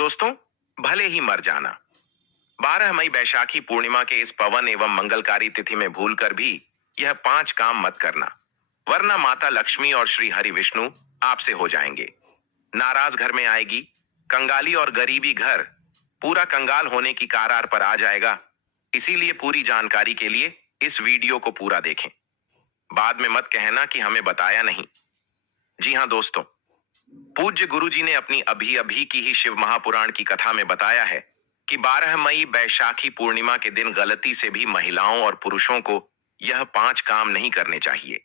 दोस्तों, भले ही मर जाना। 12 मई बैशाखी पूर्णिमा के इस पवन एवं मंगलकारी तिथि में भूलकर भी यह 5 काम मत करना, वरना माता लक्ष्मी और श्री हरि विष्णु आपसे हो जाएंगे। नाराज घर में आएगी, कंगाली और गरीबी घर पूरा कंगाल होने की कगार पर आ जाएगा। इसीलिए पूरी जानकारी के लिए इस वीडियो को पूरा देखें। बाद में मत कहना कि हमें बताया नहीं। जी हाँ दोस्तों, पूज्य गुरुजी ने अपनी अभी अभी की ही शिव महापुराण की कथा में बताया है कि 12 मई बैशाखी पूर्णिमा के दिन गलती से भी महिलाओं और पुरुषों को यह 5 काम नहीं करने चाहिए।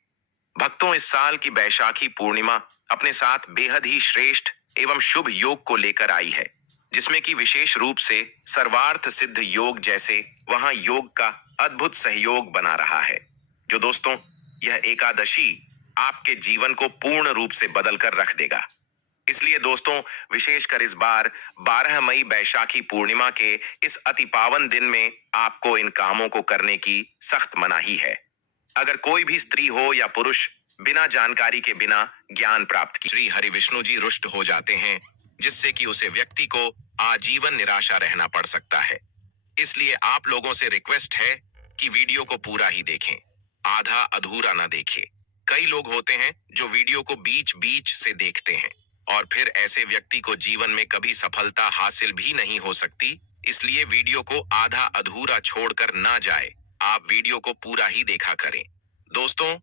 भक्तों, इस साल की बैशाखी पूर्णिमा अपने साथ बेहद ही श्रेष्ठ एवं शुभ योग को लेकर आई है, जिसमें कि विशेष रूप से सर्वार्थ सिद्ध योग जैसे वहां योग का अद्भुत सहयोग बना रहा है। जो दोस्तों, यह एकादशी आपके जीवन को पूर्ण रूप से बदल कर रख देगा। इसलिए दोस्तों, विशेषकर इस बार 12 मई बैशाखी पूर्णिमा के इस अति पावन दिन में आपको इन कामों को करने की सख्त मनाही है। अगर कोई भी स्त्री हो या पुरुष बिना जानकारी के बिना ज्ञान प्राप्त की श्री हरि विष्णु जी रुष्ट हो जाते हैं, जिससे कि उसे व्यक्ति को आजीवन निराशा रहना पड़ सकता है। इसलिए आप लोगों से रिक्वेस्ट है कि वीडियो को पूरा ही देखें, आधा अधूरा ना देखें। कई लोग होते हैं जो वीडियो को बीच बीच से देखते हैं और फिर ऐसे व्यक्ति को जीवन में कभी सफलता हासिल भी नहीं हो सकती। इसलिए वीडियो को आधा अधूरा छोड़कर ना जाए, आप वीडियो को पूरा ही देखा करें। दोस्तों,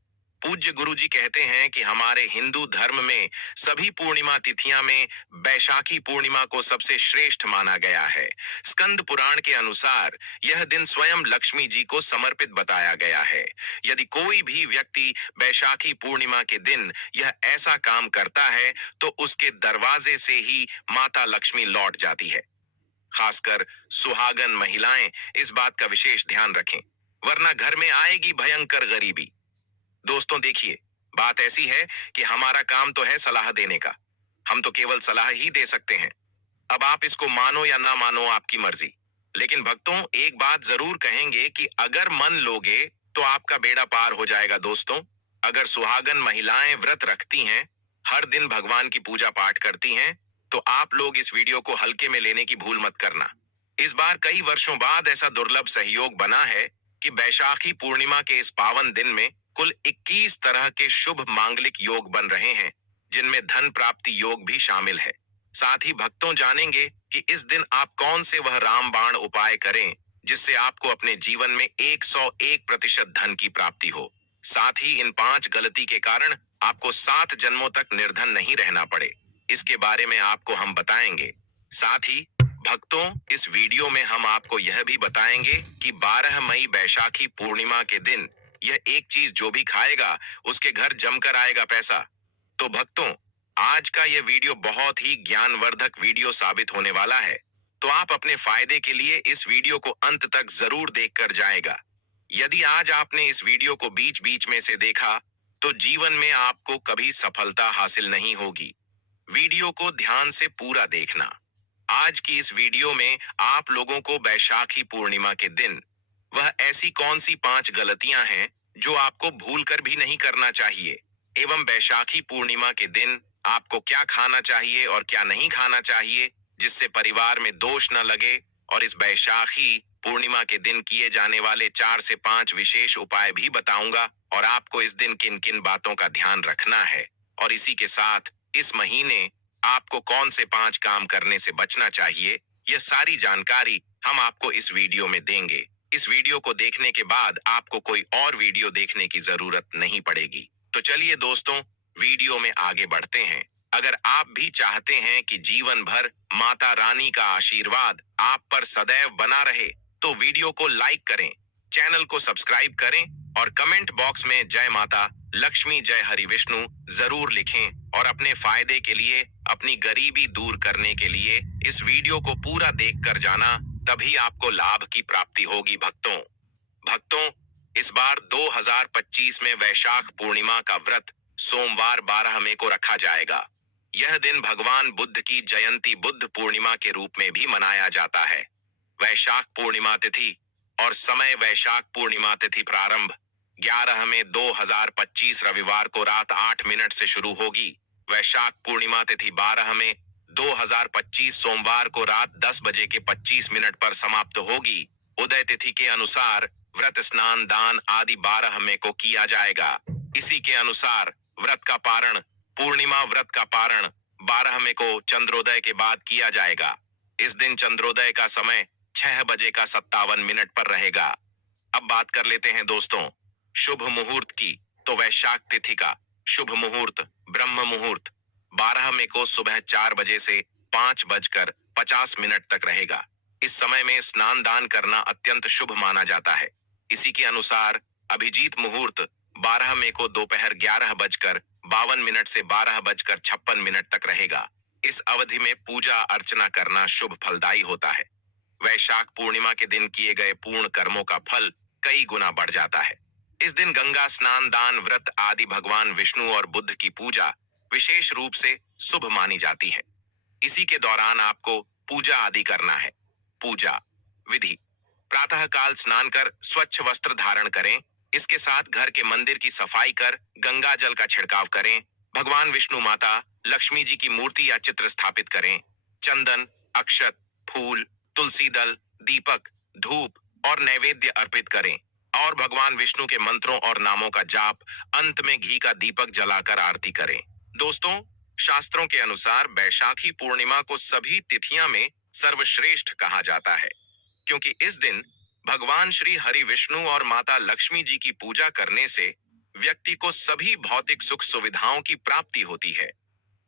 पूज्य गुरु जी कहते हैं कि हमारे हिंदू धर्म में सभी पूर्णिमा तिथियां में बैशाखी पूर्णिमा को सबसे श्रेष्ठ माना गया है। स्कंद पुराण के अनुसार यह दिन स्वयं लक्ष्मी जी को समर्पित बताया गया है। यदि कोई भी व्यक्ति बैशाखी पूर्णिमा के दिन यह ऐसा काम करता है तो उसके दरवाजे से ही माता लक्ष्मी लौट जाती है। खासकर सुहागन महिलाएं इस बात का विशेष ध्यान रखें, वरना घर में आएगी भयंकर गरीबी। दोस्तों देखिए, बात ऐसी है कि हमारा काम तो है सलाह देने का, हम तो केवल सलाह ही दे सकते हैं। अब आप इसको मानो या ना मानो, आपकी मर्जी। लेकिन भक्तों, एक बात जरूर कहेंगे कि अगर मन लोगे तो आपका बेड़ा पार हो जाएगा। दोस्तों, अगर सुहागन महिलाएं व्रत रखती हैं, हर दिन भगवान की पूजा पाठ करती हैं, तो आप लोग इस वीडियो को हल्के में लेने की भूल मत करना। इस बार कई वर्षों बाद ऐसा दुर्लभ सहयोग बना है कि बैशाखी पूर्णिमा के इस पावन दिन में कुल 21 तरह के शुभ मांगलिक योग बन रहे हैं, जिनमें धन प्राप्ति योग भी शामिल है। साथ ही भक्तों जानेंगे कि इस दिन आप कौन से वह रामबाण उपाय करें जिससे आपको अपने जीवन में 101% धन की प्राप्ति हो। साथ ही इन 5 गलती के कारण आपको 7 जन्मों तक निर्धन नहीं रहना पड़े, इसके बारे में आपको हम बताएंगे। साथ ही भक्तों, इस वीडियो में हम आपको यह भी बताएंगे कि 12 मई बैशाखी पूर्णिमा के दिन यह एक चीज जो भी खाएगा उसके घर जमकर आएगा पैसा। तो भक्तों, आज का यह वीडियो बहुत ही ज्ञानवर्धक वीडियो साबित होने वाला है, तो आप अपने फायदे के लिए इस वीडियो को अंत तक जरूर देखकर जाएगा। यदि आज आपने इस वीडियो को बीच बीच में से देखा तो जीवन में आपको कभी सफलता हासिल नहीं होगी। वीडियो को ध्यान से पूरा देखना। आज की इस वीडियो में आप लोगों को बैशाखी पूर्णिमा के दिन वह ऐसी कौन सी 5 गलतियां हैं जो आपको भूलकर भी नहीं करना चाहिए, एवं बैशाखी पूर्णिमा के दिन आपको क्या खाना चाहिए और क्या नहीं खाना चाहिए जिससे परिवार में दोष न लगे, और इस बैशाखी पूर्णिमा के दिन किए जाने वाले 4 से 5 विशेष उपाय भी बताऊंगा, और आपको इस दिन किन किन बातों का ध्यान रखना है, और इसी के साथ इस महीने आपको कौन से 5 काम करने से बचना चाहिए, यह सारी जानकारी हम आपको इस वीडियो में देंगे। इस वीडियो को देखने के बाद आपको कोई और वीडियो देखने की जरूरत नहीं पड़ेगी। तो चलिए दोस्तों, वीडियो में आगे बढ़ते हैं। अगर आप भी चाहते हैं कि जीवन भर माता रानी का आशीर्वाद आप पर सदैव बना रहे, तो वीडियो को लाइक करें, चैनल को सब्सक्राइब करें और कमेंट बॉक्स में जय माता लक्ष्मी जय हरि विष्णु जरूर लिखें, और अपने फायदे के लिए, अपनी गरीबी दूर करने के लिए इस वीडियो को पूरा देख कर जाना, तभी आपको लाभ की प्राप्ति होगी। भक्तों, इस बार 2025 में वैशाख पूर्णिमा का व्रत सोमवार 12 मई को रखा जाएगा। यह दिन भगवान बुद्ध की जयंती बुद्ध पूर्णिमा के रूप में भी मनाया जाता है। वैशाख पूर्णिमा तिथि और समय: वैशाख पूर्णिमा तिथि प्रारंभ 11 मई 2025 रविवार को रात 8 मिनट से शुरू होगी। वैशाख पूर्णिमा तिथि 12 मई 2025 सोमवार को रात 10 बजे के 25 मिनट पर समाप्त होगी। उदय तिथि के अनुसार व्रत, स्नान, दान आदि 12 मई को किया जाएगा। इसी के अनुसार व्रत का पारण, पूर्णिमा व्रत का पारण 12 मई को चंद्रोदय के बाद किया जाएगा। इस दिन चंद्रोदय का समय 6 बजे का 57 मिनट पर रहेगा। अब बात कर लेते हैं दोस्तों शुभ मुहूर्त की। तो वैशाख तिथि का शुभ मुहूर्त ब्रह्म मुहूर्त 12 मई को सुबह 4 बजे से 5:50 तक रहेगा। इस समय में स्नान दान करना अत्यंत शुभ माना जाता है। इसी के अनुसार अभिजीत मुहूर्त 12 मई को दोपहर 11:52 से 12:56 तक रहेगा। इस अवधि में पूजा अर्चना करना शुभ फलदायी होता है। वैशाख पूर्णिमा के दिन किए गए पूर्ण कर्मों का फल कई गुना बढ़ जाता है। इस दिन गंगा स्नान, दान, व्रत आदि भगवान विष्णु और बुद्ध की पूजा विशेष रूप से शुभ मानी जाती है। इसी के दौरान आपको पूजा आदि करना है। पूजा विधि: प्रातः काल स्नान कर स्वच्छ वस्त्र धारण करें। इसके साथ घर के मंदिर की सफाई कर गंगा जल का छिड़काव करें। भगवान विष्णु, माता लक्ष्मी जी की मूर्ति या चित्र स्थापित करें। चंदन, अक्षत, फूल, तुलसी दल, दीपक, धूप और नैवेद्य अर्पित करें और भगवान विष्णु के मंत्रों और नामों का जाप, अंत में घी का दीपक जलाकर आरती करें। दोस्तों, शास्त्रों के अनुसार बैशाखी पूर्णिमा को सभी तिथियां में सर्वश्रेष्ठ कहा जाता है, क्योंकि इस दिन भगवान श्री हरि विष्णु और माता लक्ष्मी जी की पूजा करने से व्यक्ति को सभी भौतिक सुख सुविधाओं की प्राप्ति होती है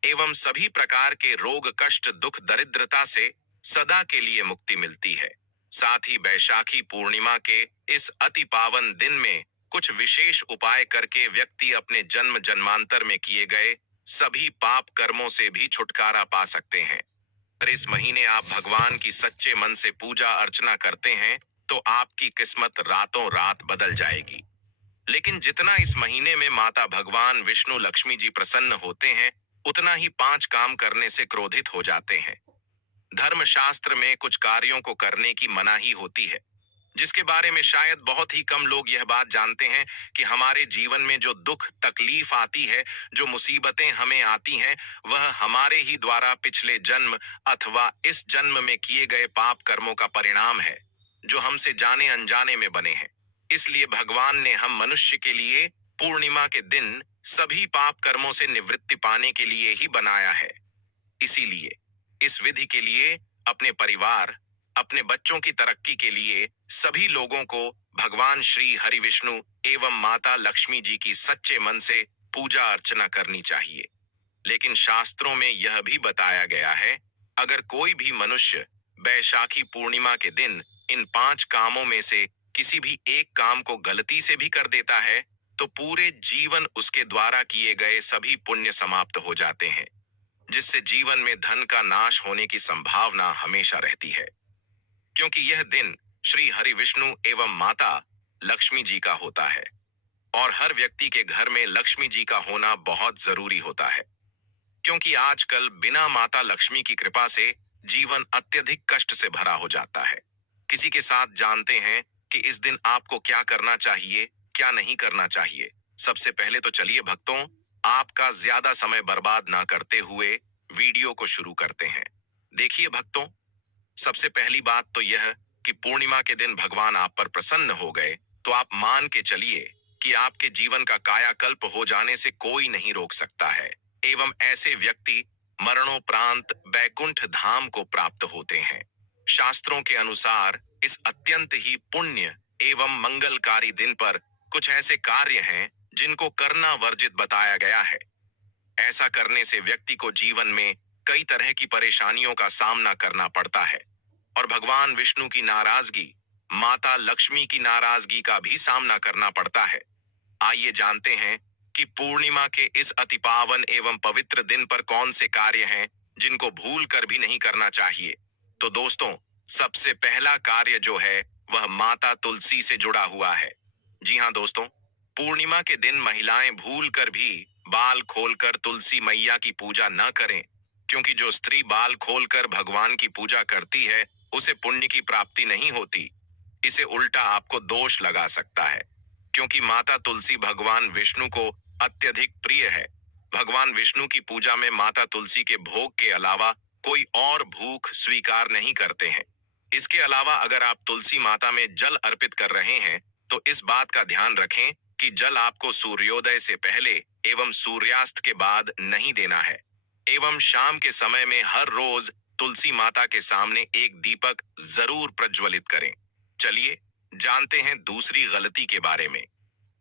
एवं सभी प्रकार के रोग, कष्ट, दुख, दरिद्रता से सदा के लिए मुक्ति मिलती है। साथ ही बैशाखी पूर्णिमा के इस अति पावन दिन में कुछ विशेष उपाय करके व्यक्ति अपने जन्म जन्मांतर में किए गए सभी पाप कर्मों से भी छुटकारा पा सकते हैं। अगर इस महीने आप भगवान की सच्चे मन से पूजा अर्चना करते हैं तो आपकी किस्मत रातों रात बदल जाएगी। लेकिन जितना इस महीने में माता भगवान विष्णु लक्ष्मी जी प्रसन्न होते हैं, उतना ही 5 काम करने से क्रोधित हो जाते हैं। धर्मशास्त्र में कुछ कार्यों को करने की मनाही होती है, जिसके बारे में शायद बहुत ही कम लोग यह बात जानते हैं कि हमारे जीवन में जो दुख तकलीफ आती है, जो मुसीबतें हमें आती हैं, वह हमारे ही द्वारा पिछले जन्म अथवा इस जन्म में किए गए पाप कर्मों का परिणाम है, जो हमसे जाने अनजाने में बने हैं। इसलिए भगवान ने हम मनुष्य के लिए पूर्णिमा के दिन सभी पाप कर्मों से निवृत्ति पाने के लिए ही बनाया है। इसीलिए इस विधि के लिए अपने परिवार, अपने बच्चों की तरक्की के लिए सभी लोगों को भगवान श्री हरि विष्णु एवं माता लक्ष्मी जी की सच्चे मन से पूजा अर्चना करनी चाहिए। लेकिन शास्त्रों में यह भी बताया गया है, अगर कोई भी मनुष्य बैशाखी पूर्णिमा के दिन इन 5 कामों में से किसी भी एक काम को गलती से भी कर देता है, तो पूरे जीवन उसके द्वारा किए गए सभी पुण्य समाप्त हो जाते हैं, जिससे जीवन में धन का नाश होने की संभावना हमेशा रहती है। क्योंकि यह दिन श्री हरि विष्णु एवं माता लक्ष्मी जी का होता है और हर व्यक्ति के घर में लक्ष्मी जी का होना बहुत जरूरी होता है, क्योंकि आजकल बिना माता लक्ष्मी की कृपा से जीवन अत्यधिक कष्ट से भरा हो जाता है। किसी के साथ जानते हैं कि इस दिन आपको क्या करना चाहिए, क्या नहीं करना चाहिए। सबसे पहले तो चलिए भक्तों, आपका ज्यादा समय बर्बाद ना करते हुए वीडियो को शुरू करते हैं। देखिए भक्तों, सबसे पहली बात तो यह कि पूर्णिमा के दिन भगवान आप पर प्रसन्न हो गए तो आप मान के चलिए कि आपके जीवन का कायाकल्प हो जाने से कोई नहीं रोक सकता है एवं ऐसे व्यक्ति मरणोपरांत बैकुंठ धाम को प्राप्त होते हैं। शास्त्रों के अनुसार इस अत्यंत ही पुण्य एवं मंगलकारी दिन पर कुछ ऐसे कार्य हैं जिनको करना वर्जित बताया गया है। ऐसा करने से व्यक्ति को जीवन में कई तरह की परेशानियों का सामना करना पड़ता है और भगवान विष्णु की नाराजगी, माता लक्ष्मी की नाराजगी का भी सामना करना पड़ता है। आइए जानते हैं कि पूर्णिमा के इस अति पावन एवं पवित्र दिन पर कौन से कार्य हैं जिनको भूल कर भी नहीं करना चाहिए। तो दोस्तों, सबसे पहला कार्य जो है वह माता तुलसी से जुड़ा हुआ है। जी हाँ दोस्तों, पूर्णिमा के दिन महिलाएं भूल कर भी बाल खोलकर तुलसी मैया की पूजा न करें, क्योंकि जो स्त्री बाल खोलकर भगवान की पूजा करती है उसे पुण्य की प्राप्ति नहीं होती। इसे उल्टा आपको दोष लगा सकता है, क्योंकि माता तुलसी भगवान विष्णु को अत्यधिक प्रिय है। भगवान विष्णु की पूजा में माता तुलसी के भोग के अलावा कोई और भूख स्वीकार नहीं करते हैं। इसके अलावा अगर आप तुलसी माता में जल अर्पित कर रहे हैं तो इस बात का ध्यान रखें कि जल आपको सूर्योदय से पहले एवं सूर्यास्त के बाद नहीं देना है। एवं शाम के समय में हर रोज तुलसी माता के सामने एक दीपक जरूर प्रज्वलित करें। चलिए जानते हैं दूसरी गलती के बारे में,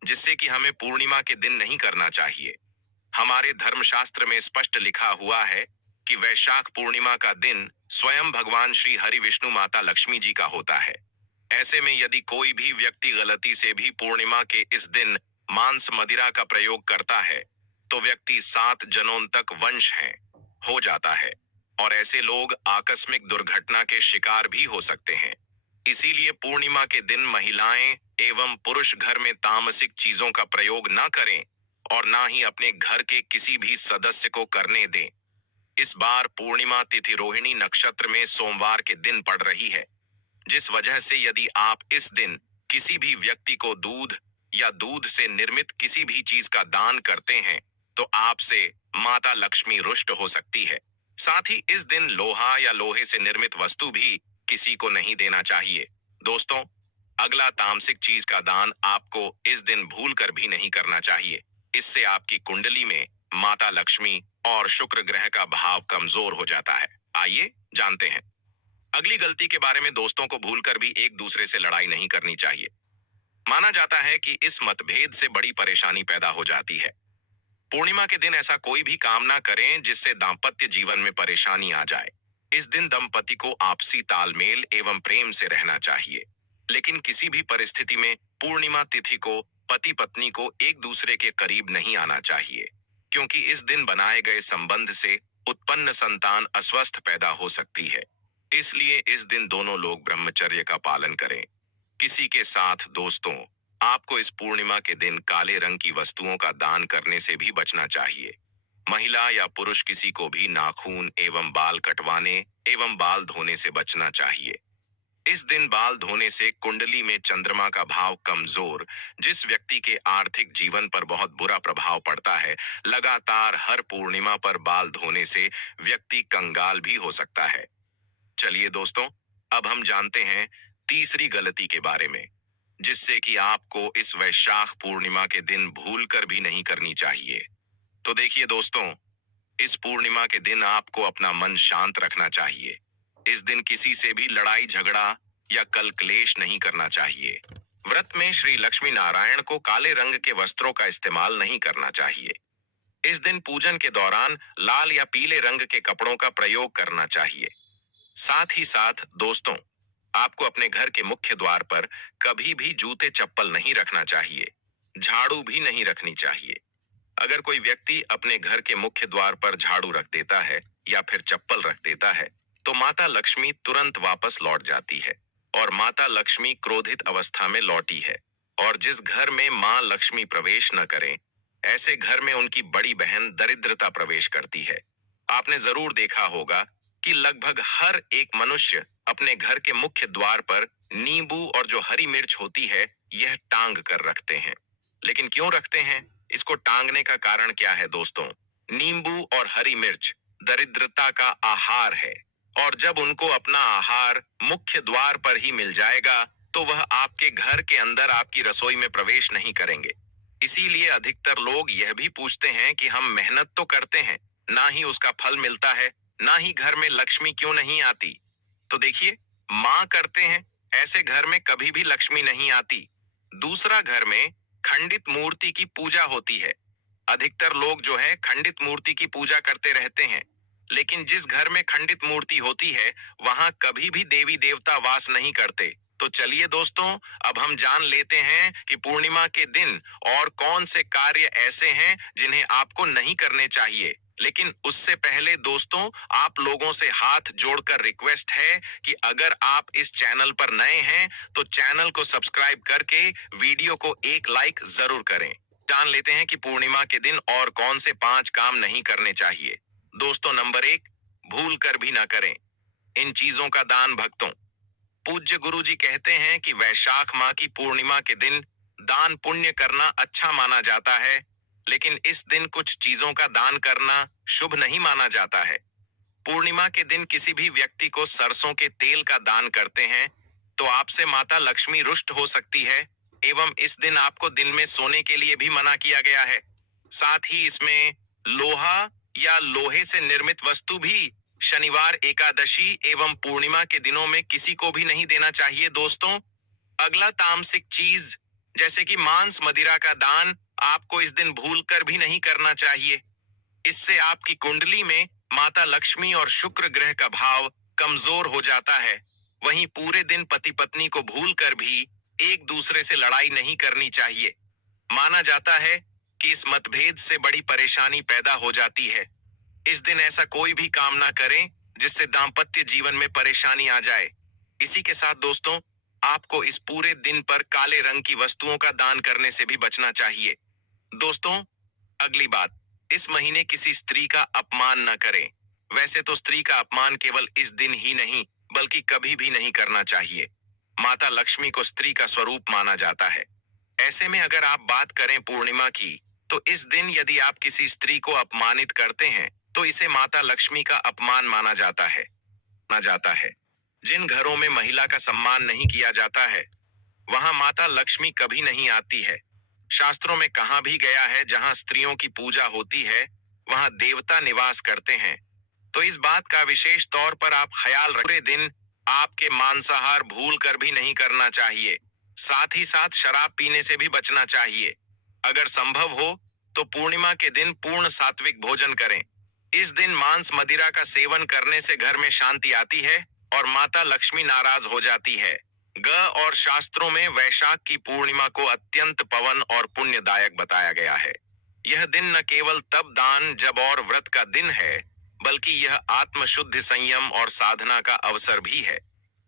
जिससे कि हमें पूर्णिमा के दिन नहीं करना चाहिए। हमारे धर्मशास्त्र में स्पष्ट लिखा हुआ है कि वैशाख पूर्णिमा का दिन स्वयं भगवान श्री हरि विष्णु माता लक्ष्मी जी का होता है। ऐसे में यदि कोई भी व्यक्ति गलती से भी पूर्णिमा के इस दिन मांस मदिरा का प्रयोग करता है तो व्यक्ति 7 जनों तक वंश है हो जाता है और ऐसे लोग आकस्मिक दुर्घटना के शिकार भी हो सकते हैं। इसीलिए पूर्णिमा के दिन महिलाएं एवं पुरुष घर में तामसिक चीजों का प्रयोग न करें और ना ही अपने घर के किसी भी सदस्य को करने दें। इस बार पूर्णिमा तिथि रोहिणी नक्षत्र में सोमवार के दिन पड़ रही है, जिस वजह से यदि आप इस दिन किसी भी व्यक्ति को दूध या दूध से निर्मित किसी भी चीज का दान करते हैं तो आपसे माता लक्ष्मी रुष्ट हो सकती है। साथ ही इस दिन लोहा या लोहे से निर्मित वस्तु भी किसी को नहीं देना चाहिए। दोस्तों, अगला तामसिक चीज का दान आपको इस दिन भूल कर भी नहीं करना चाहिए। इससे आपकी कुंडली में माता लक्ष्मी और शुक्र ग्रह का भाव कमजोर हो जाता है। आइए जानते हैं अगली गलती के बारे में। दोस्तों को भूलकर भी एक दूसरे से लड़ाई नहीं करनी चाहिए। माना जाता है कि इस मतभेद से बड़ी परेशानी पैदा हो जाती है। पूर्णिमा के दिन ऐसा कोई भी काम ना करें जिससे दाम्पत्य जीवन में परेशानी आ जाए। इस दिन दंपति को आपसी तालमेल एवं प्रेम से रहना चाहिए, लेकिन किसी भी परिस्थिति में पूर्णिमा तिथि को पति पत्नी को एक दूसरे के करीब नहीं आना चाहिए, क्योंकि इस दिन बनाए गए संबंध से उत्पन्न संतान अस्वस्थ पैदा हो सकती है। इसलिए इस दिन दोनों लोग ब्रह्मचर्य का पालन करें। किसी के साथ दोस्तों, आपको इस पूर्णिमा के दिन काले रंग की वस्तुओं का दान करने से भी बचना चाहिए। महिला या पुरुष किसी को भी नाखून एवं बाल कटवाने एवं बाल धोने से बचना चाहिए। इस दिन बाल धोने से कुंडली में चंद्रमा का भाव कमजोर, जिस व्यक्ति के आर्थिक जीवन पर बहुत बुरा प्रभाव पड़ता है। लगातार हर पूर्णिमा पर बाल धोने से व्यक्ति कंगाल भी हो सकता है। चलिए दोस्तों, अब हम जानते हैं तीसरी गलती के बारे में, जिससे कि आपको इस वैशाख पूर्णिमा के दिन भूलकर भी नहीं करनी चाहिए। तो देखिए दोस्तों, इस पूर्णिमा के दिन आपको अपना मन शांत रखना चाहिए। इस दिन किसी से भी लड़ाई झगड़ा या कल क्लेश नहीं करना चाहिए। व्रत में श्री लक्ष्मी नारायण को काले रंग के वस्त्रों का इस्तेमाल नहीं करना चाहिए। इस दिन पूजन के दौरान लाल या पीले रंग के कपड़ों का प्रयोग करना चाहिए। साथ ही साथ दोस्तों, आपको अपने घर के मुख्य द्वार पर कभी भी जूते चप्पल नहीं रखना चाहिए। झाड़ू भी नहीं रखनी चाहिए। अगर कोई व्यक्ति अपने घर के मुख्य द्वार पर झाड़ू रख देता है या फिर चप्पल रख देता है तो माता लक्ष्मी तुरंत वापस लौट जाती है और माता लक्ष्मी क्रोधित अवस्था में लौटी है। और जिस घर में मां लक्ष्मी प्रवेश न करें, ऐसे घर में उनकी बड़ी बहन दरिद्रता प्रवेश करती है। आपने जरूर देखा होगा कि लगभग हर एक मनुष्य अपने घर के मुख्य द्वार पर नींबू और जो हरी मिर्च होती है यह टांग कर रखते हैं। लेकिन क्यों रखते हैं? इसको टांगने का कारण क्या है दोस्तों? नींबू और हरी मिर्च दरिद्रता का आहार है और जब उनको अपना आहार मुख्य द्वार पर ही मिल जाएगा तो वह आपके घर के अंदर आपकी रसोई में प्रवेश नहीं करेंगे। इसीलिए अधिकतर लोग यह भी पूछते हैं कि हम मेहनत तो करते हैं, ना ही उसका फल मिलता है, ना ही घर में लक्ष्मी क्यों नहीं आती। तो देखिए, मां करते हैं, ऐसे घर में कभी भी लक्ष्मी नहीं आती। दूसरा, घर में खंडित मूर्ति की पूजा होती है। अधिकतर लोग जो है खंडित मूर्ति की पूजा करते रहते हैं, लेकिन जिस घर में खंडित मूर्ति होती है वहां कभी भी देवी देवता वास नहीं करते। तो चलिए दोस्तों, अब हम जान लेते हैं कि पूर्णिमा के दिन और कौन से कार्य ऐसे हैं जिन्हें आपको नहीं करने चाहिए। लेकिन उससे पहले दोस्तों, आप लोगों से हाथ जोड़कर रिक्वेस्ट है कि अगर आप इस चैनल पर नए हैं तो चैनल को सब्सक्राइब करके वीडियो को एक लाइक जरूर करें। जान लेते हैं कि पूर्णिमा के दिन और कौन से 5 काम नहीं करने चाहिए। दोस्तों, नंबर 1, भूल कर भी ना करें इन चीजों का दान भक्तों। पूज्य गुरु जी कहते हैं कि वैशाख माह की पूर्णिमा के दिन दान पुण्य करना अच्छा माना जाता है, लेकिन इस दिन कुछ चीजों का दान करना शुभ नहीं माना जाता है। पूर्णिमा के दिन किसी भी व्यक्ति को सरसों के तेल का दान करते हैं तो आपसे माता लक्ष्मी रुष्ट हो सकती है, एवं इस दिन आपको दिन में सोने के लिए भी मना किया गया है। साथ ही इसमें लोहा या लोहे से निर्मित वस्तु भी शनिवार, एकादशी एवं पूर्णिमा के दिनों में किसी को भी नहीं देना चाहिए दोस्तों। अगला तामसिक चीज जैसे कि मांस मदिरा का दान आपको इस दिन भूलकर भी नहीं करना चाहिए। इससे आपकी कुंडली में माता लक्ष्मी और शुक्र ग्रह का भाव कमजोर हो जाता है। वहीं पूरे दिन पति पत्नी को भूलकर भी एक दूसरे से लड़ाई नहीं करनी चाहिए। माना जाता है कि इस मतभेद से बड़ी परेशानी पैदा हो जाती है। इस दिन ऐसा कोई भी काम ना करें जिससे दाम्पत्य जीवन में परेशानी आ जाए। इसी के साथ दोस्तों, आपको इस पूरे दिन पर काले रंग की वस्तुओं का दान करने से भी बचना चाहिए। दोस्तों, अगली बात, इस महीने किसी स्त्री का अपमान न करें। वैसे तो स्त्री का अपमान केवल इस दिन ही नहीं बल्कि कभी भी नहीं करना चाहिए। माता लक्ष्मी को स्त्री का स्वरूप माना जाता है। ऐसे में अगर आप बात करें पूर्णिमा की, तो इस दिन यदि आप किसी स्त्री को अपमानित करते हैं तो इसे माता लक्ष्मी का अपमान माना जाता है। जिन घरों में महिला का सम्मान नहीं किया जाता है वहां माता लक्ष्मी कभी नहीं आती है। शास्त्रों में कहा भी गया है जहां स्त्रियों की पूजा होती है वहां देवता निवास करते हैं। तो इस बात का विशेष तौर पर आप ख्याल रखें। पूरे दिन आपके मांसाहार भूल कर भी नहीं करना चाहिए। साथ ही साथ शराब पीने से भी बचना चाहिए। अगर संभव हो तो पूर्णिमा के दिन पूर्ण सात्विक भोजन करें। इस दिन मांस मदिरा का सेवन करने से घर में शांति आती है और माता लक्ष्मी नाराज हो जाती है। ग और शास्त्रों में वैशाख की पूर्णिमा को अत्यंत पवन और पुण्यदायक बताया गया है। यह दिन न केवल तप दान जप और व्रत का दिन है बल्कि यह आत्मशुद्धि, संयम और साधना का अवसर भी है।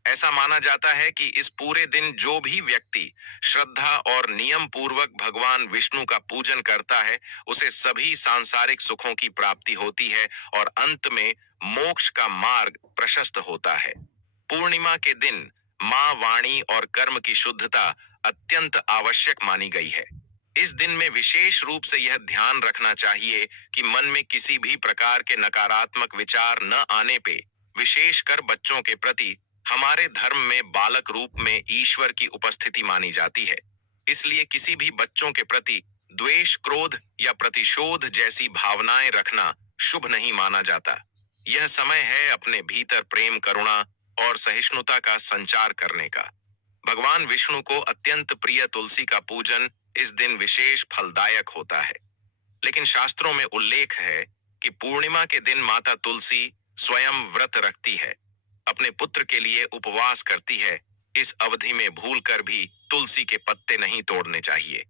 ऐसा माना जाता है कि इस पूरे दिन जो भी व्यक्ति श्रद्धा और नियम पूर्वक भगवान विष्णु का पूजन करता है उसे सभी सांसारिक सुखों की प्राप्ति होती है और अंत में मोक्ष का मार्ग प्रशस्त होता है। पूर्णिमा के दिन माँ वाणी और कर्म की शुद्धता अत्यंत आवश्यक मानी गई है। इस दिन में विशेष रूप से यह ध्यान रखना चाहिए कि मन में किसी भी प्रकार के नकारात्मक विचार न आने पे, विशेषकर बच्चों के प्रति हमारे धर्म में बालक रूप में ईश्वर की उपस्थिति मानी जाती है। इसलिए किसी भी बच्चों के प्रति द्वेष, क्रोध या प्रतिशोध जैसी भावनाएं रखना शुभ नहीं माना जाता। यह समय है अपने भीतर प्रेम, करुणा और सहिष्णुता का संचार करने का। भगवान विष्णु को अत्यंत प्रिय तुलसी का पूजन इस दिन विशेष फलदायक होता है। लेकिन शास्त्रों में उल्लेख है कि पूर्णिमा के दिन माता तुलसी स्वयं व्रत रखती है, अपने पुत्र के लिए उपवास करती है। इस अवधि में भूलकर भी तुलसी के पत्ते नहीं तोड़ने चाहिए।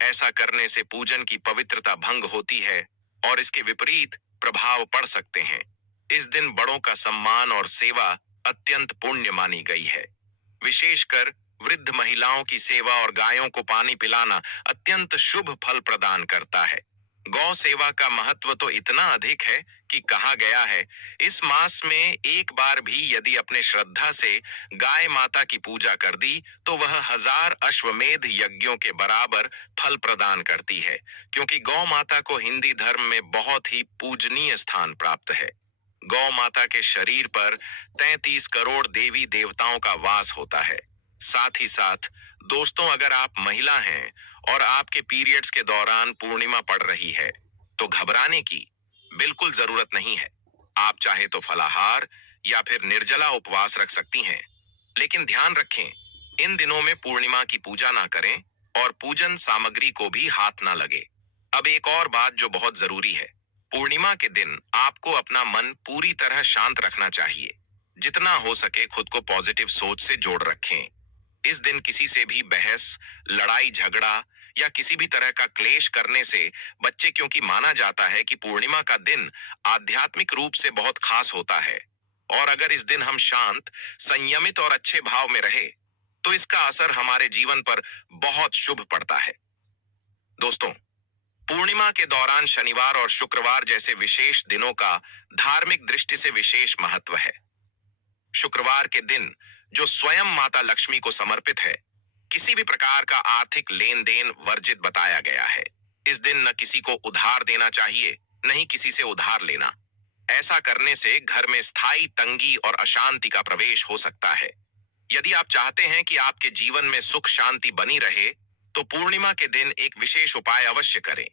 ऐसा करने से पूजन की पवित्रता भंग होती है और इसके विपरीत प्रभाव पड़ सकते हैं। इस दिन बड़ों का सम्मान और सेवा अत्यंत पुण्य मानी गई है। विशेषकर वृद्ध महिलाओं की सेवा और गायों को पानी पिलाना अत्यंत शुभ फल प्रदान करता है। गौ सेवा का महत्व तो इतना अधिक है कि कहा गया है, इस मास में एक बार भी यदि अपने श्रद्धा से गाय माता की पूजा कर दी तो वह 1000 अश्वमेध यज्ञों के बराबर फल प्रदान करती है, क्योंकि गौ माता को हिंदी धर्म में बहुत ही पूजनीय स्थान प्राप्त है। गौ माता के शरीर पर 33 करोड़ देवी देवताओं का वास होता है। साथ ही साथ दोस्तों, अगर आप महिला हैं और आपके पीरियड्स के दौरान पूर्णिमा पड़ रही है तो घबराने की बिल्कुल जरूरत नहीं है। आप चाहे तो फलाहार या फिर निर्जला उपवास रख सकती हैं। लेकिन ध्यान रखें, इन दिनों में पूर्णिमा की पूजा ना करें और पूजन सामग्री को भी हाथ ना लगे। अब एक और बात जो बहुत जरूरी है, पूर्णिमा के दिन आपको अपना मन पूरी तरह शांत रखना चाहिए। जितना हो सके खुद को पॉजिटिव सोच से जोड़ रखें। इस दिन किसी से भी बहस, लड़ाई झगड़ा या किसी भी तरह का क्लेश करने से बच्चे, क्योंकि माना जाता है कि पूर्णिमा का दिन आध्यात्मिक रूप से बहुत खास होता है और अगर इस दिन हम शांत, संयमित और अच्छे भाव में रहे तो इसका असर हमारे जीवन पर बहुत शुभ पड़ता है। दोस्तों, पूर्णिमा के दौरान शनिवार और शुक्रवार जैसे विशेष दिनों का धार्मिक दृष्टि से विशेष महत्व है। शुक्रवार के दिन जो स्वयं माता लक्ष्मी को समर्पित है, किसी भी प्रकार का आर्थिक लेन देन वर्जित बताया गया है। इस दिन न किसी को उधार देना चाहिए, न ही किसी से उधार लेना। ऐसा करने से घर में स्थायी तंगी और अशांति का प्रवेश हो सकता है। यदि आप चाहते हैं कि आपके जीवन में सुख शांति बनी रहे, तो पूर्णिमा के दिन एक विशेष उपाय अवश्य करें।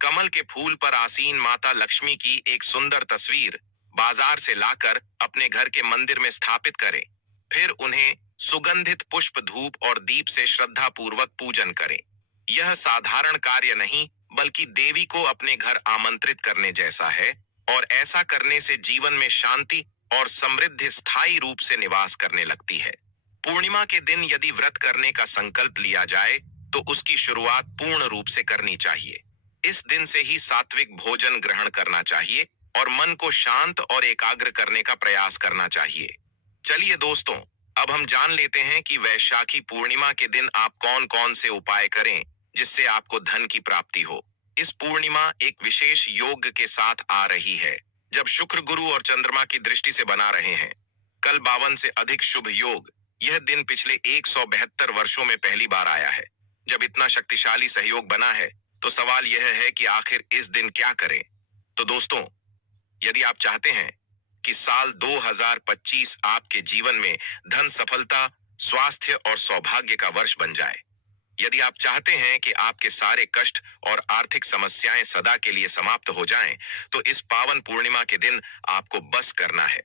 कमल के फूल पर आसीन माता लक्ष्मी की एक सुंदर तस्वीर बाजार से लाकर अपने घर के मंदिर में स्थापित करें। फिर उन्हें सुगंधित पुष्प, धूप और दीप से श्रद्धा पूर्वक पूजन करें। यह साधारण कार्य नहीं, बल्कि देवी को अपने घर आमंत्रित करने जैसा है, और ऐसा करने से जीवन में शांति और समृद्धि स्थायी रूप से निवास करने लगती है। पूर्णिमा के दिन यदि व्रत करने का संकल्प लिया जाए, तो उसकी शुरुआत पूर्ण रूप से करनी चाहिए। इस दिन से ही सात्विक भोजन ग्रहण करना चाहिए और मन को शांत और एकाग्र करने का प्रयास करना चाहिए। चलिए दोस्तों, अब हम जान लेते हैं कि वैशाखी पूर्णिमा के दिन आप कौन कौन से उपाय करें जिससे आपको धन की प्राप्ति हो। इस पूर्णिमा एक विशेष योग के साथ आ रही है, जब शुक्र, गुरु और चंद्रमा की दृष्टि से बना रहे हैं। कल 52 से अधिक शुभ योग। यह दिन पिछले 172 वर्षों में पहली बार आया है। जब इतना शक्तिशाली सहयोग बना है, तो सवाल यह है कि आखिर इस दिन क्या करें। तो दोस्तों, यदि आप चाहते हैं कि साल 2025 आपके जीवन में धन, सफलता, स्वास्थ्य और सौभाग्य का वर्ष बन जाए, यदि आप चाहते हैं कि आपके सारे कष्ट और आर्थिक समस्याएं सदा के लिए समाप्त हो जाएं, तो इस पावन पूर्णिमा के दिन आपको बस करना है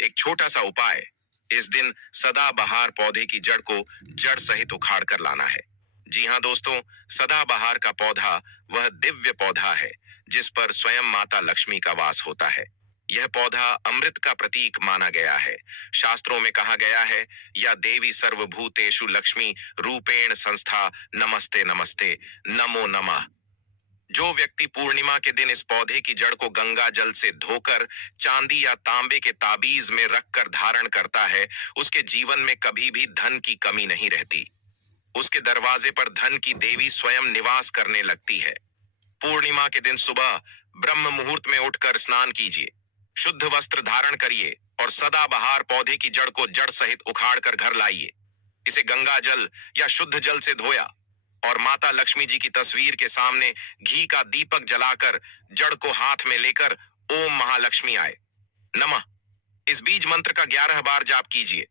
एक छोटा सा उपाय। इस दिन सदाबहार पौधे की जड़ को जड़ सहित उखाड़ कर लाना है। जी हाँ दोस्तों, सदाबहार का पौधा वह दिव्य पौधा है जिस पर स्वयं माता लक्ष्मी का वास होता है। यह पौधा अमृत का प्रतीक माना गया है। शास्त्रों में कहा गया है, या देवी सर्वभूतेषु लक्ष्मी रूपेण संस्था, नमस्ते नमस्ते, नमो नमः। जो व्यक्ति पूर्णिमा के दिन इस पौधे की जड़ को गंगा जल से धोकर चांदी या तांबे के ताबीज में रखकर धारण करता है, उसके जीवन में कभी भी धन की कमी नहीं रहती। उसके दरवाजे पर धन की देवी स्वयं निवास करने लगती है। पूर्णिमा के दिन सुबह ब्रह्म मुहूर्त में उठकर स्नान कीजिए, शुद्ध वस्त्र धारण करिए और सदाबहार पौधे की जड़ को जड़ सहित उखाड़ कर घर लाइए। इसे गंगा जल या शुद्ध जल से धोया और माता लक्ष्मी जी की तस्वीर के सामने घी का दीपक जलाकर जड़ को हाथ में लेकर ओम महालक्ष्मी आए नमः, इस बीज मंत्र का 11 बार जाप कीजिए।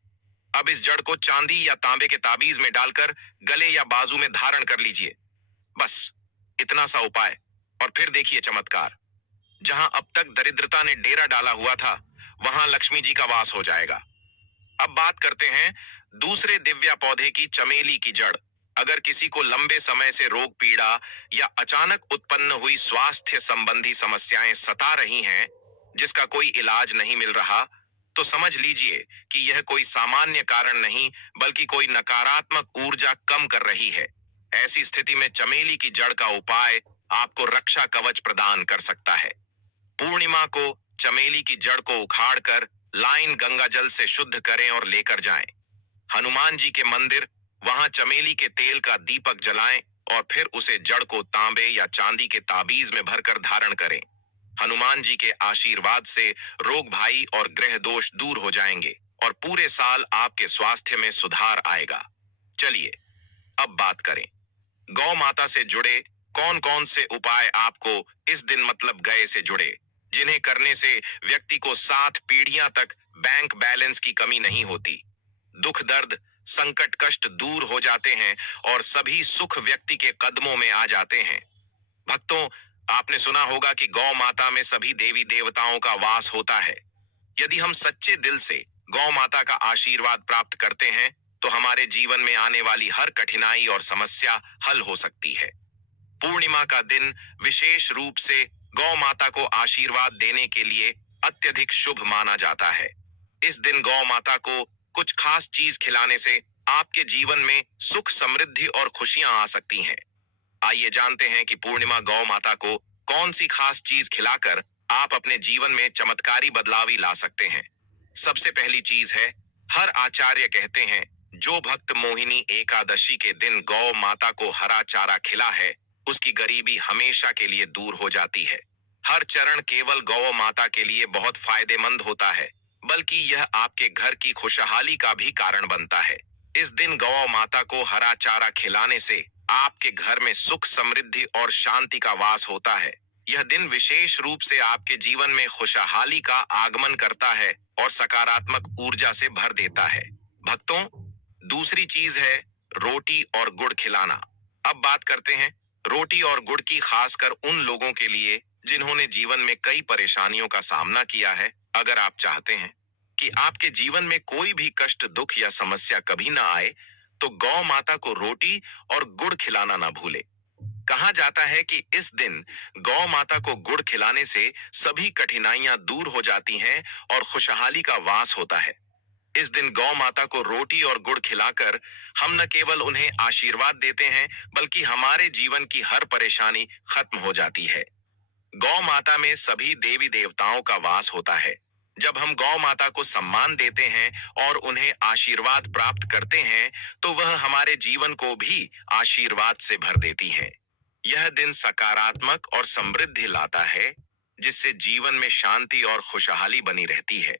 अब इस जड़ को चांदी या तांबे के ताबीज में डालकर गले या बाजू में धारण कर लीजिए। बस इतना सा उपाय, और फिर देखिए चमत्कार। जहां अब तक दरिद्रता ने डेरा डाला हुआ था, वहां लक्ष्मी जी का वास हो जाएगा। अब बात करते हैं दूसरे दिव्या पौधे की, चमेली की जड़। अगर किसी को लंबे समय से रोग पीड़ा या अचानक उत्पन्न हुई स्वास्थ्य संबंधी समस्याएं सता रही हैं, जिसका कोई इलाज नहीं मिल रहा, तो समझ लीजिए कि यह कोई सामान्य कारण नहीं, बल्कि कोई नकारात्मक ऊर्जा कम कर रही है। ऐसी स्थिति में चमेली की जड़ का उपाय आपको रक्षा कवच प्रदान कर सकता है। पूर्णिमा को चमेली की जड़ को उखाड़कर लाइन गंगा जल से शुद्ध करें और लेकर जाएं। हनुमान जी के मंदिर, वहां चमेली के तेल का दीपक जलाएं और फिर उसे जड़ को तांबे या चांदी के ताबीज में भरकर धारण करें। हनुमान जी के आशीर्वाद से रोग भाई और ग्रह दोष दूर हो जाएंगे और पूरे साल आपके स्वास्थ्य में सुधार आएगा। चलिए अब बात करें गौ माता से जुड़े कौन कौन से उपाय आपको इस दिन, मतलब गए से जुड़े, जिन्हें करने से व्यक्ति को 7 पीढ़ियां तक बैंक बैलेंस की कमी नहीं होती। दुख, दर्द, संकट, कष्ट दूर हो जाते हैं और सभी सुख व्यक्ति के कदमों में आ जाते हैं। भक्तों, आपने सुना होगा कि गौ माता में सभी देवी देवताओं का वास होता है। यदि हम सच्चे दिल से गौ माता का आशीर्वाद प्राप्त करते हैं, तो हमारे जीवन में आने वाली हर कठिनाई और समस्या हल हो सकती है। पूर्णिमा का दिन विशेष रूप से गौ माता को आशीर्वाद देने के लिए अत्यधिक शुभ माना जाता है। इस दिन गौ माता को कुछ खास चीज खिलाने से आपके जीवन में सुख, समृद्धि और खुशियां आ सकती हैं। आइए जानते हैं कि पूर्णिमा गौ माता को कौन सी खास चीज खिलाकर आप अपने जीवन में चमत्कारी बदलाव ला सकते हैं। सबसे पहली चीज है, हर आचार्य कहते हैं, जो भक्त मोहिनी एकादशी के दिन गौ माता को हरा चारा खिला है, उसकी गरीबी हमेशा के लिए दूर हो जाती है। हर चरण केवल गौ माता के लिए बहुत फायदेमंद होता है, बल्कि यह आपके घर की खुशहाली का भी कारण बनता है। इस दिन गौ माता को हरा चारा खिलाने से आपके घर में सुख, समृद्धि और शांति का वास होता है। यह दिन विशेष रूप से आपके जीवन में खुशहाली का आगमन करता है और सकारात्मक ऊर्जा से भर देता है। भक्तों, दूसरी चीज है रोटी और गुड़ खिलाना। अब बात करते हैं रोटी और गुड़ की, खासकर उन लोगों के लिए जिन्होंने जीवन में कई परेशानियों का सामना किया है। अगर आप चाहते हैं कि आपके जीवन में कोई भी कष्ट, दुख या समस्या कभी ना आए, तो गौ माता को रोटी और गुड़ खिलाना ना भूले। कहा जाता है कि इस दिन गौ माता को गुड़ खिलाने से सभी कठिनाइयां दूर हो जाती हैं और खुशहाली का वास होता है। इस दिन गौ माता को रोटी और गुड़ खिलाकर हम न केवल उन्हें आशीर्वाद देते हैं, बल्कि हमारे जीवन की हर परेशानी खत्म हो जाती है। गौ माता में सभी देवी देवताओं का वास होता है। जब हम गौ माता को सम्मान देते हैं और उन्हें आशीर्वाद प्राप्त करते हैं, तो वह हमारे जीवन को भी आशीर्वाद से भर देती है। यह दिन सकारात्मक और समृद्धि लाता है, जिससे जीवन में शांति और खुशहाली बनी रहती है।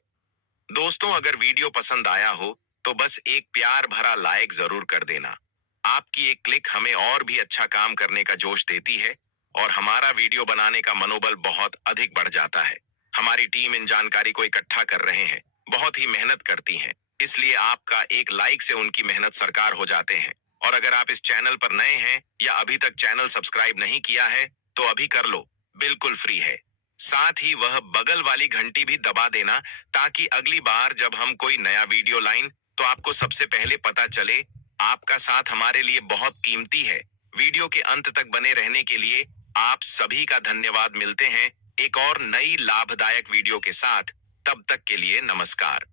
दोस्तों, अगर वीडियो पसंद आया हो तो बस एक प्यार भरा लाइक जरूर कर देना। आपकी एक क्लिक हमें और भी अच्छा काम करने का जोश देती है और हमारा वीडियो बनाने का मनोबल बहुत अधिक बढ़ जाता है। हमारी टीम इन जानकारी को इकट्ठा कर रहे हैं, बहुत ही मेहनत करती हैं, इसलिए आपका एक लाइक से उनकी मेहनत साकार हो जाते हैं। और अगर आप इस चैनल पर नए हैं या अभी तक चैनल सब्सक्राइब नहीं किया है, तो अभी कर लो, बिल्कुल फ्री है। साथ ही वह बगल वाली घंटी भी दबा देना, ताकि अगली बार जब हम कोई नया वीडियो लाइन तो आपको सबसे पहले पता चले। आपका साथ हमारे लिए बहुत कीमती है। वीडियो के अंत तक बने रहने के लिए आप सभी का धन्यवाद। मिलते हैं एक और नई लाभदायक वीडियो के साथ। तब तक के लिए नमस्कार।